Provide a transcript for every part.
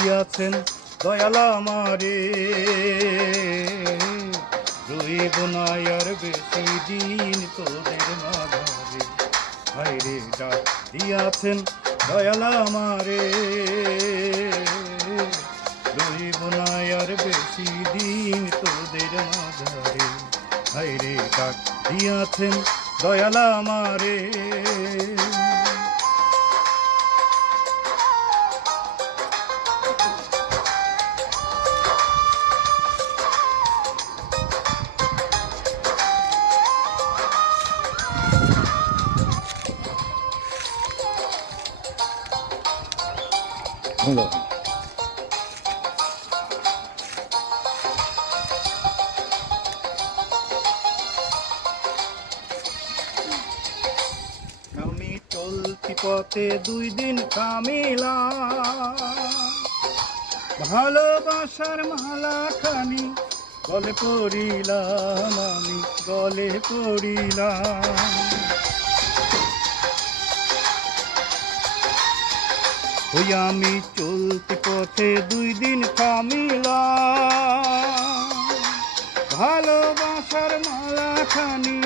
দিয়াছেন দয়াল আমারে, রইব না আর বেশি দিন তোদের মাঝারে। হায়রে ডাক দিয়াছেন দয়াল আমারে, রইব না আর বেশি দিন তোদের মাঝারে। হায়রে ডাক দিয়াছেন দয়াল আমারে। আমি চলতি পথে 2 দিন কামিলাম, ভালোবাসার মালাখানি গলে পড়িলাম, আমি গলে পড়িলাম। ওই আমি চলতি পথে 2 দিন কামিলাম, ভালোবাসার মালাখানি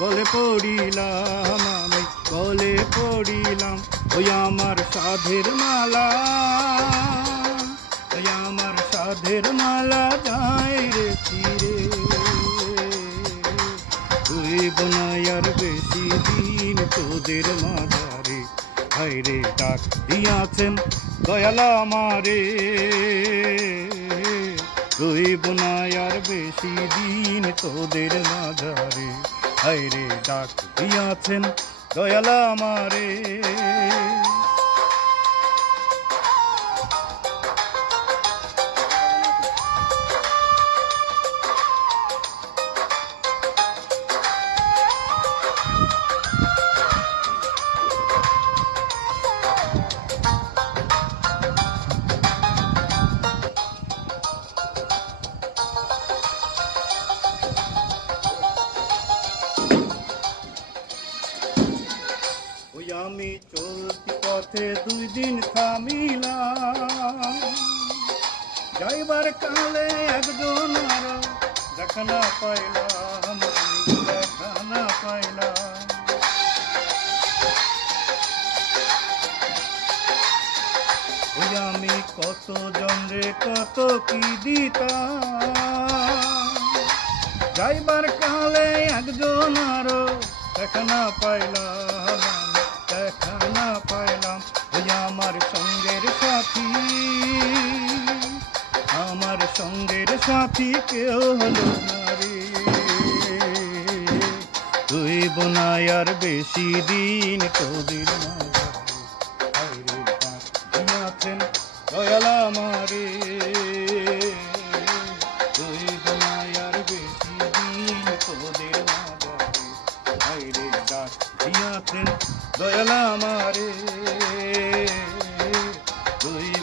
গলে পড়িলাম, আমি গলে পড়িলাম। ওই আমার সাধের মালা, ওই আমার সাধের মালা যায় রে ফিরে, রইব না আর বেশি দিন তোদের মাঝারে। হায়রে ডাক দিয়াছেন দয়াল আমারে, রইব না আর বেশি দিন তোদের মাঝারে। হায়রে ডাক দিয়াছেন দয়াল আমারে। ওই আমি চলতি পথে 2 দিন থামিলাম, যাইবার কালে একজন আরো দেখা না পাইলাম, আমি দেখা না পাইলাম। ওই আমি কত জনরে কত কি দিতাম, যাইবার কালে একজন আরো দেখা না পাইলাম, দেখা না পাইলাম। ওই আমার সঙ্গের সাথী, আমার সঙ্গের সাথী কেউ হলো না রে, রইব না আর বেশি দিন তোদের মাঝারে। দিয়াছেন দয়াল আমারে, রইব না আর বেশি দিন তোদের মাঝারে। হায়রে ডাক দিয়াছেন দয়াল আমারে, রইব